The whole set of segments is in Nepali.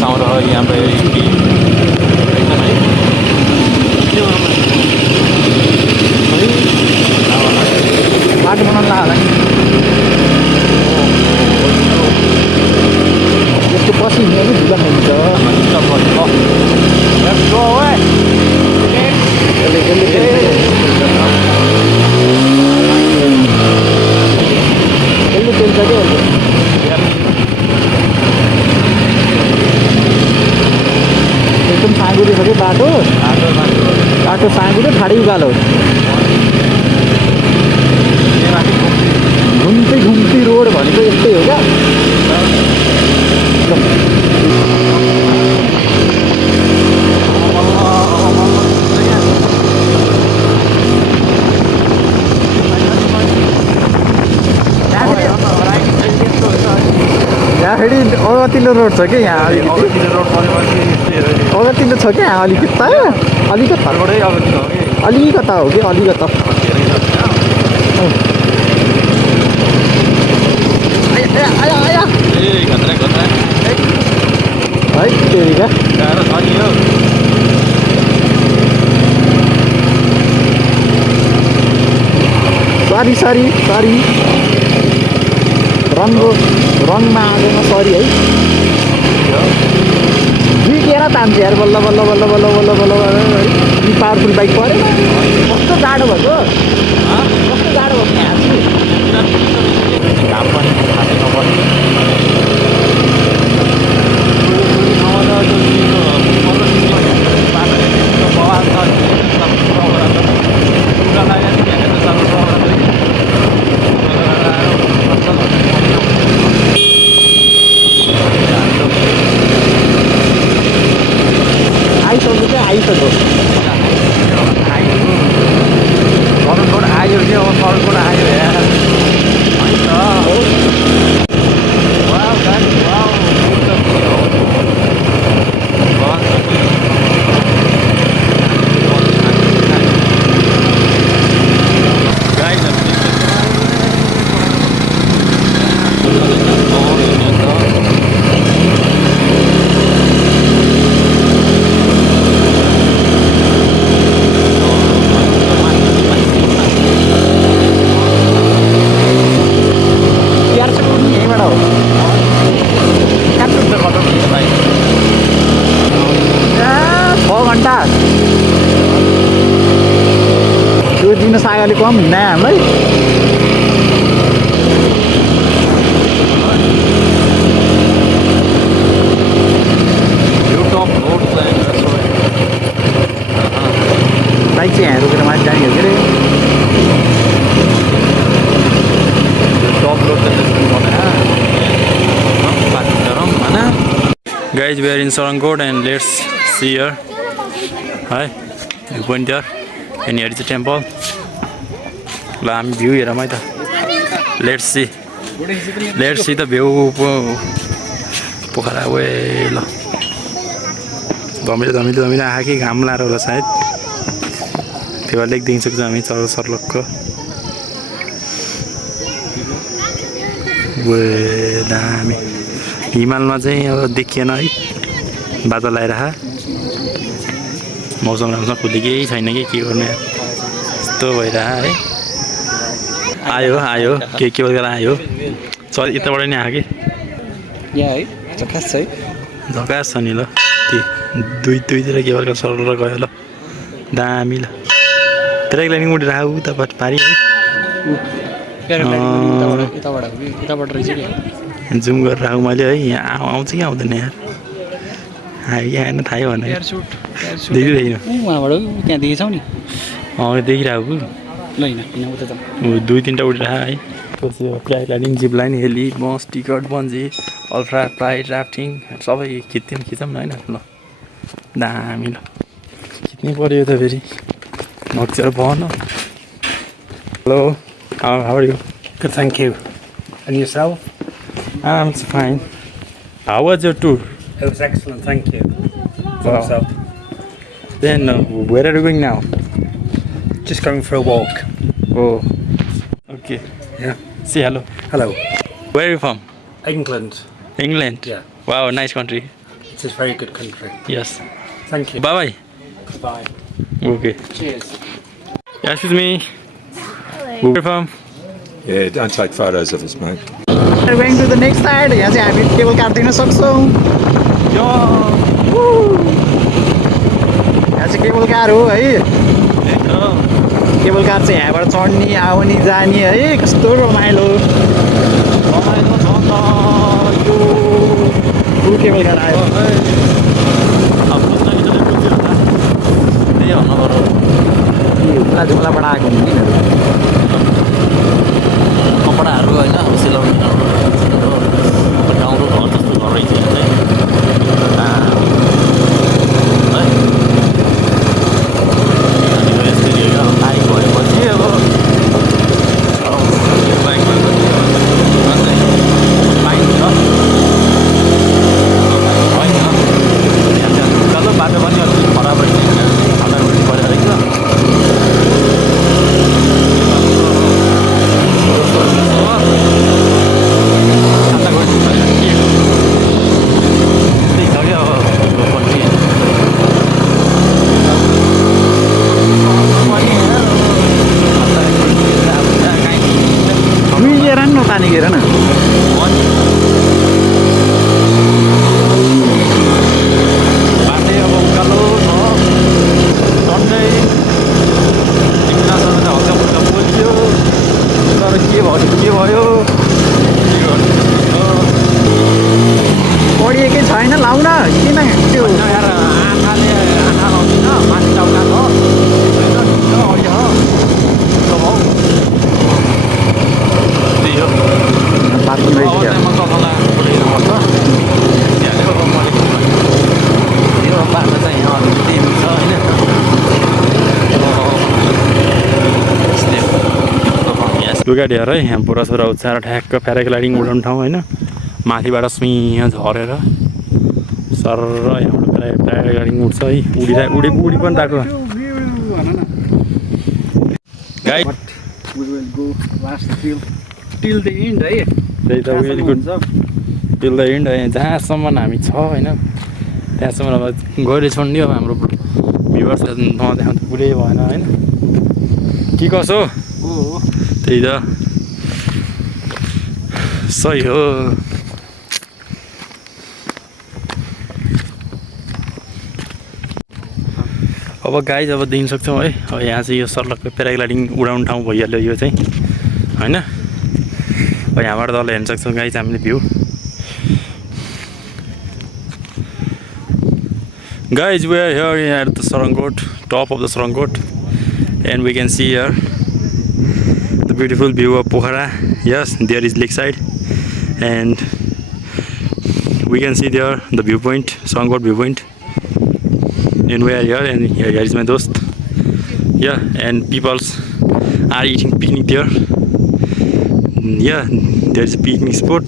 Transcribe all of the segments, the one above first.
ठाउँ रह्यो यहाँ पे एकदमै बाटो बनाउनु होला यसको पछि हिँड्यो कि ढुङ्गा हुन्छ एकदम साँगुरो छ कि बाटो बाटो साँगुरो ठाडी उकालो घुम्ती घुम्ती रोड भनेको यस्तै हो क्या यहाँ फेरि अगतिलो रोड छ कि यहाँ अगतिलो छ क्या अलिकता अलिकता अलिकता हो कि अलिकता है तेरी क्या सरी रङमा आगोमा सरी है बिकेर तान्छ यार बल्ल बल्ल बल्ल बल्ल बल्ल बल्ल पावरफुल बाइक पऱ्यो कस्तो जाडो भएको कस्तो जाडो भएको यहाँ आइसक्यो सरनकोट आयो कि अब सरनकोट आयो यार दिन सागाले कम हिँड्न हामीलाई बाइक चाहिँ यहाँ रोकेर माथि जाने हो के अरे Guys, we are in Sarangkot and let's see here. Hi, you point there and here is the temple. I'm view here, Amita. Let's see the view. Pokhara way. Domila haki gamla rola side. They were like things exam. It's all sort of way. Damn. हिमालमा चाहिँ अब देखिएन है बादल आइरह मौसम राम्रो खुली केही छैन कि के गर्ने यस्तो भइरह है आयो के गरेर आयो चल यताबाट नि आयो कि यहाँ है झकास छ है झकास छ नि ल ती दुईतिर के गरेर सरल गयो ल दामी ल प्याराग्लाइडिङ उडेर आऊ उता पारी है यताबाट रहेछ कि जुम गरेर आऊ मैले है यहाँ आउँछ कि आउँदैन यार यहाँ हेर्न थाहा भने देखिरहेन उहाँबाट त्यहाँ देखेछौ नि देखिरहेको ल हिँड उता जाउँ दुई तिनवटा उडेर है paragliding zip line heli bus ticket bungee ultra flight rafting सबै खिचौँ न होइन ल दामी ल खिच्नै पऱ्यो त फेरि नक्चेर भन hello how are you? Good, thank you. And yourself? I'm fine. How was your tour? It was excellent, thank you. Wow. So, Then where are you going now? just going for a walk. Oh, okay. Yeah. Say hello. Hello. Where are you from? England. England? Yeah. Wow, nice country. It It's a very good country. Yes. Thank you. Bye Bye. bye. Okay. Cheers. Excuse me. Where are you from? Yeah, don't take photos of us, mate. We're going to the next side. यहाँ चाहिँ हामी केबल कार दिन सक्छौँ। Yo. यहाँ चाहिँ केबल कार हो है। केबल कार चाहिँ यहाँबाट चढ्ने आउने जाने है कस्तो रमाइलो रमाइलो छ त यो ठुलो केबल कार आयो जुम्ला जुम्लाबाट आएको हुन्छ यिनीहरू कपडाहरू होइन सिलाउने गाउँको घर जस्तो घर रहेछ यहाँ चाहिँ बाइक भएपछि अब बाइकमा पाइन्छ होइन बाटो पनि अलिक खराब रहेछ खड्डा खुड्डी परेर रहेछ पानी हेर न बाटै अब उकालो छ झन्डै एकजनासँग हल्का फुल्का बोल्थ्यो तर के भयो पढिएकै छैन लाउन किन त्यो यार आँखाले आँखा लाउँदिन माथि टाउका छ लुगा ढेर है यहाँ बुढाछोरा उचाएर ठ्याक्क प्याराग्लाइडिङ उडाउने ठाउँ होइन माथिबाट सुइँ झरेर सर यहाँबाट प्याराग्लाइडिङ उड्छ है उडी पनि रहेको गाइड टिल द एन्ड है त्यही त very good till the and है जहाँसम्म हामी छ होइन त्यहाँसम्म अब गएर छोड्ने अब हाम्रो भ्युवर्स नदेखाउँदा पुरै भएन होइन के कसो त्यही त सही हो अब गाइज अब दिन सक्छौँ है अब यहाँ चाहिँ यो सर्लकको प्याराग्लाइडिङ उडाउने ठाउँ भइहाल्यो यो चाहिँ होइन अब यहाँबाट तल हेर्न सक्छौँ गाइज हामीले view Guys, we are here at the Sarangkot, top of the Sarangkot, and we can see here the beautiful view of Pokhara. Yes, there is lakeside, and we can see there the viewpoint, Sarangkot viewpoint. And we are here, and here is my dost. Yeah, and people are eating picnic there. Yeah, there is a picnic spot,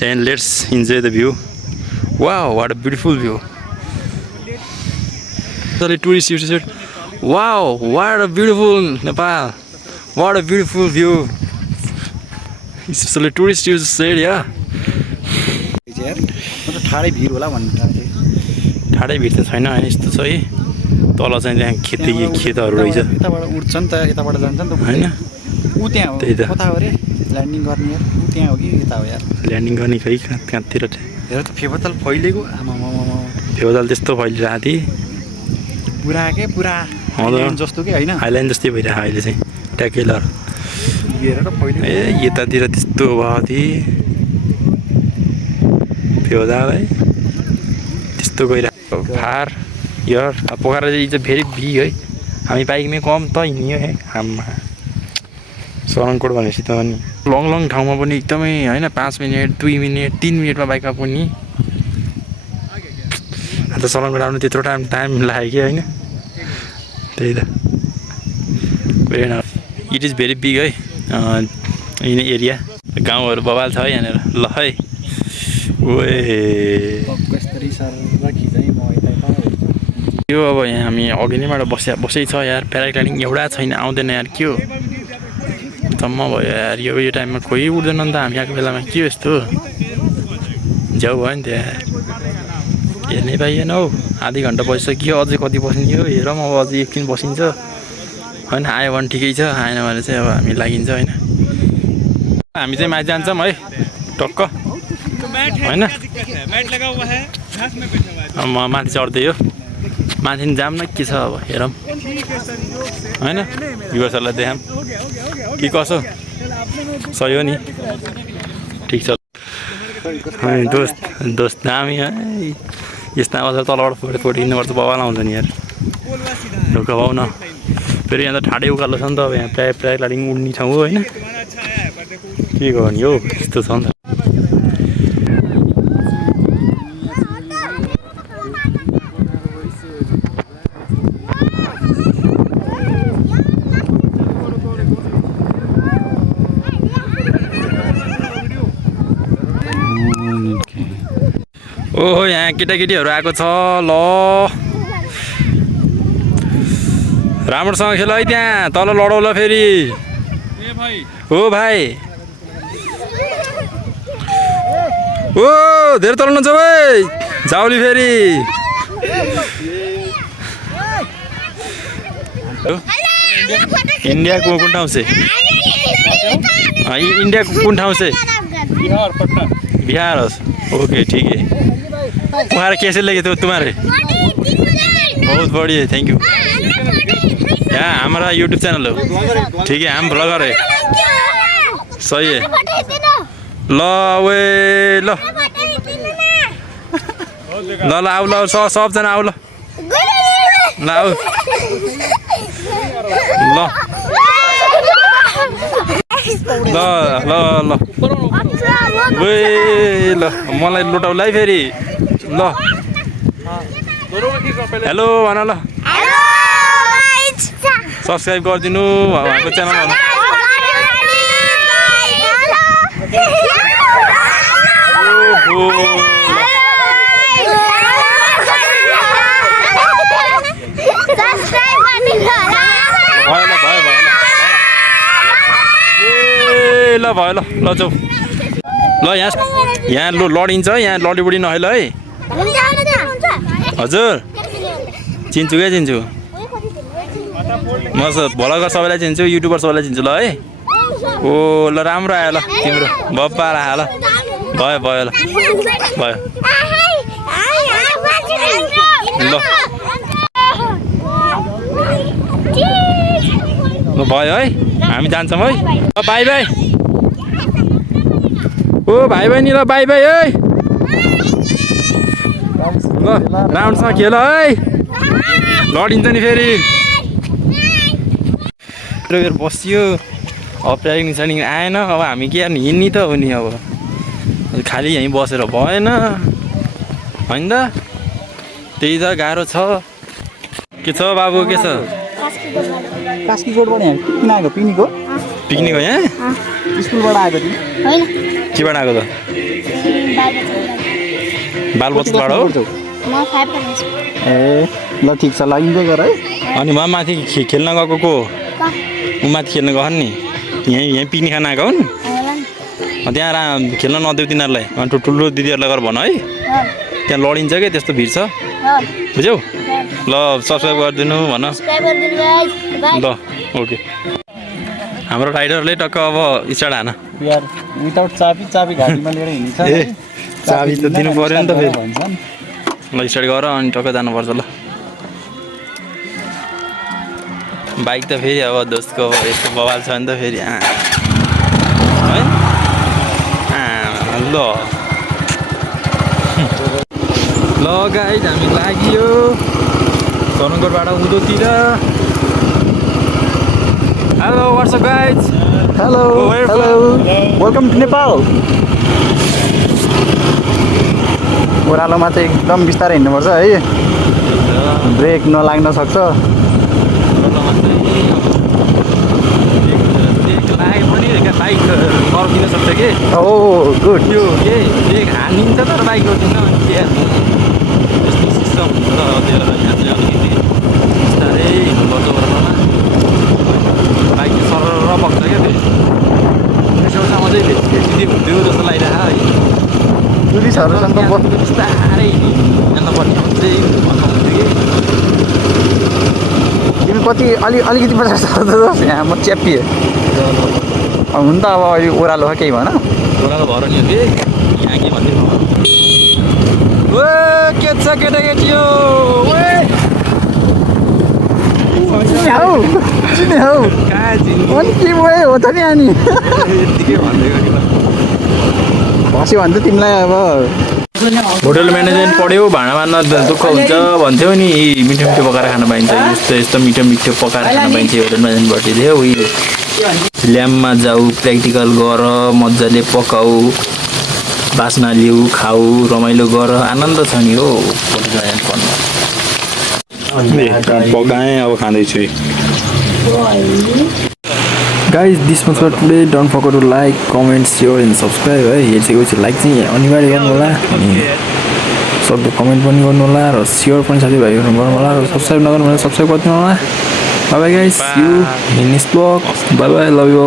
and let's enjoy the view. Wow, what a beautiful view! The tourist used to say, "Wow, what a beautiful Nepal! What a beautiful view!" So the tourist used to say, "Yeah." ठाडै भिड होला भन्नु ठाडै भिड त छैन होइन यस्तो छ है तल चाहिँ त्यहाँ खेतहरू रहेछ यताबाट उड्छ नि त यताबाट जान्छ नि त होइन ऊ त्यहाँ हो त्यही त कता हो रे ल्यान्डिङ गर्ने यार ऊ त्यहाँ हो कि यता हो यार ल्यान्डिङ गर्ने खै कहाँतिर हेर त फेबताल फैलेको आमा फेवदाल त्यस्तो फैलिरहेको थिएँ पुरा के पुरा आइल्यान्ड जस्तो कि होइन हाइल्यान्ड जस्तै भइरहेको अहिले चाहिँ ट्याकेलर हेरेर फैलेको ए यतातिर त्यस्तो भएको थिएँ फेवदाल है त्यस्तो गइरहेको फार यार पोखरा चाहिँ फेरि बिग है हामी बाइकमै कम त हिँड्यो है हाममा सरङकोट भनेपछि त अनि लङ लङ ठाउँमा पनि एकदमै होइन 5 मिनट 2 मिनट 3 मिनटमा बाइकमा पुग्ने अन्त सरङकोट आउनु त्यत्रो टाइम लाग्यो कि होइन त्यही त इट इज भेरी बिग है इन एरिया गाउँहरू बबाल छ है यहाँनिर ल है ओए यो अब यहाँ हामी अघि नैबाट बसै छ यार प्याराग्लाइडिङ एउटा छैन आउँदैन यार के हो जम्म भयो यार यो टाइममा कोही उठ्दैन नि त हामी आएको बेलामा के हो यस्तो झ्याउ भयो नि त्यहाँ हेर्नै पाइएन हौ आधी घन्टा बसिसक्यो अझै कति बसिन्छ हो हेरौँ अब अझै एकछिन बसिन्छ होइन आयो भने ठिकै छ आएन भने चाहिँ अब हामी लागिन्छ होइन हामी चाहिँ माथि जान्छौँ है टक्क होइन म माथि चढ्दै हो माथि जाम न के छ अब हेरौँ होइन युवासहरूलाई देखाऊँ के कसो सही हो नि ठिक छ दोस्त दोस्त दामी है यस्ता अवस्था तलबाट फोटो हिँड्नुपर्छ बवाल आउँछ नि यार ढुक्क पाउ न फेरि यहाँ त ठाडै उकालो छ नि त अब यहाँ प्रायः प्याराग्लाइडिङ उड्ने ठाउँ हो होइन के गर्ने हो यस्तो छ नि त ओहो यहाँ केटाकेटीहरू आएको छ ल राम्रोसँग खेल है त्यहाँ तल लडौला फेरि हो भाइ ओ धेरै तल नजाऊ है जाउली फेरि इन्डियाको कुन ठाउँ चाहिँ इंडिया कुन ठाउँ से बिहार ओके ठीक है तुम्हारा कैसे लगे तो तुम्हारे बहुत बढ़िया थैंक यू यहाँ हमारा यूट्यूब चैनल हो ठीक है हम ब्लॉगर है सही है ल वे ल ल ल आऊ ल सबजना आऊ ल ल आऊ ल ल ल ल वे ल मलाई लुटाउला है फेरि ल हेलो भन ल सब्सक्राइब गरिदिनु उहाँको च्यानल भन ल भयो ल ल जाऊ ल यहाँ लडिन्छ यहाँ लडीबुडी नहेल है हजुर चिन्छु क्या चिन्छु म भ्लगर सबैलाई चिन्छु युट्युबर सबैलाई चिन्छु ल है ओ ल राम्रो आयो ल तिम्रो बब्बा आयो ल भयो भयो ल भयो ल भयो है हामी जान्छौँ है बाई बाई ओ भाइ बहिनी ल बाई बाई है ल राम्रोसँग खेल है लडिन्छ नि फेरि बसियो अब प्यारिङ साइडिङ आएन अब हामी के हिँड्ने त हो नि अब खालि यहीँ बसेर भएन होइन त त्यही त गाह्रो छ के छ बाबु के छ कास्कीकोटबाट यहाँ किन आएको पिकनिक हो पिकनिक हो यहाँ स्कुलबाट आएको तिमी केबाट आएको त बालबच्चाबाट हो ए ल ठिक छ ल इन्जोय गर है अनि म माथि खेल्न गएको को ऊ माथि खेल्न गएको नि यहीँ पिकनिक खान आएको हुन् त्यहाँ खेल्न नदेऊ तिनीहरूलाई ठुल्ठुलो दिदीहरूलाई गरेर भन है त्यहाँ लडिन्छ क्या त्यस्तो भिड छ बुझ्यौ ल सब्सक्राइब गरिदिनु भन ल ओके हाम्रो राइडरले टक्क अब स्टार्ट हान यार विदाउट चाबी गाडीमा लिएर हिँड्छ ए चाबी त दिनु पर्यो नि त फेरि ल स्टार्ट गर अनि टक्क जानुपर्छ ल बाइक त फेरि अब दोस्तको अब यस्तो बवाल छ नि त फेरि है ल ल गाइज हामी लाग्यो सरङ्गोटबाट उँधोतिर hello what's up guys hello hello welcome to Nepal ओह्रालोमा चाहिँ एकदम बिस्तारै हिँड्नुपर्छ है ब्रेक नलाग्न सक्छ बाइक पर्खिन सक्छ कि ओ गुड त्यो के ब्रेक हानिन्छ तर बाइक रोकिन्छ अनि के यस्तो सिस्टम हुन्छ त त्यही भएर यहाँ चाहिँ अलिकति बिस्तारै हिँड्नुपर्छ ओह्रालोमा बाइक सरर बग्छ क्या त्यो छेउछाउमा चाहिँ भेटिदियो हुन्थ्यो जस्तो लागिरहेको है टुरिस्टहरूसँग बिस्तारै हिँड्नुपर्ने कति अलिकति पचास यहाँ म च्यापिएँ हुन त अब अहिले ओह्रालो केही भन छोराको भर नि हो कि यहाँ के भन्दै ओ के छ केटाकेटी हो चिने हौ कहाँ चिन्नु अनि के भयो हो त नि अनि यत्तिकै भन्दै गरेको भस्यो भने त तिमीलाई अब होटल म्यानेजमेन्ट पढ्यो भाँडा मान्न दुःख हुन्छ भन्थ्यौ नि मिठो मिठो पकाएर खान पाइन्छ यस्तो यस्तो मिठो मिठो पकाएर खान पाइन्छ होटल म्यानेजमेन्टबाट थियो उयो ल्याम्पमा जाऊ प्र्याक्टिकल गर मजाले पकाऊ बास्ना लिऊ खाऊ रमाइलो गर आनन्द छ नि हो होटल म्यानेजमेन्ट पढ्नु पकाएँ अब खाँदैछु guys this much for today don't forget to like comment share and subscribe है हेरिसकेपछि लाइक चाहिँ अनिवार्य गर्नु होला अनि सक्दो कमेन्ट पनि गर्नु होला र सेयर पनि साथीभाइहरू गर्नु होला र सब्सक्राइब नगर्नु भने सब्सक्राइब गरिदिनु होला by by guys you in this blog by by love you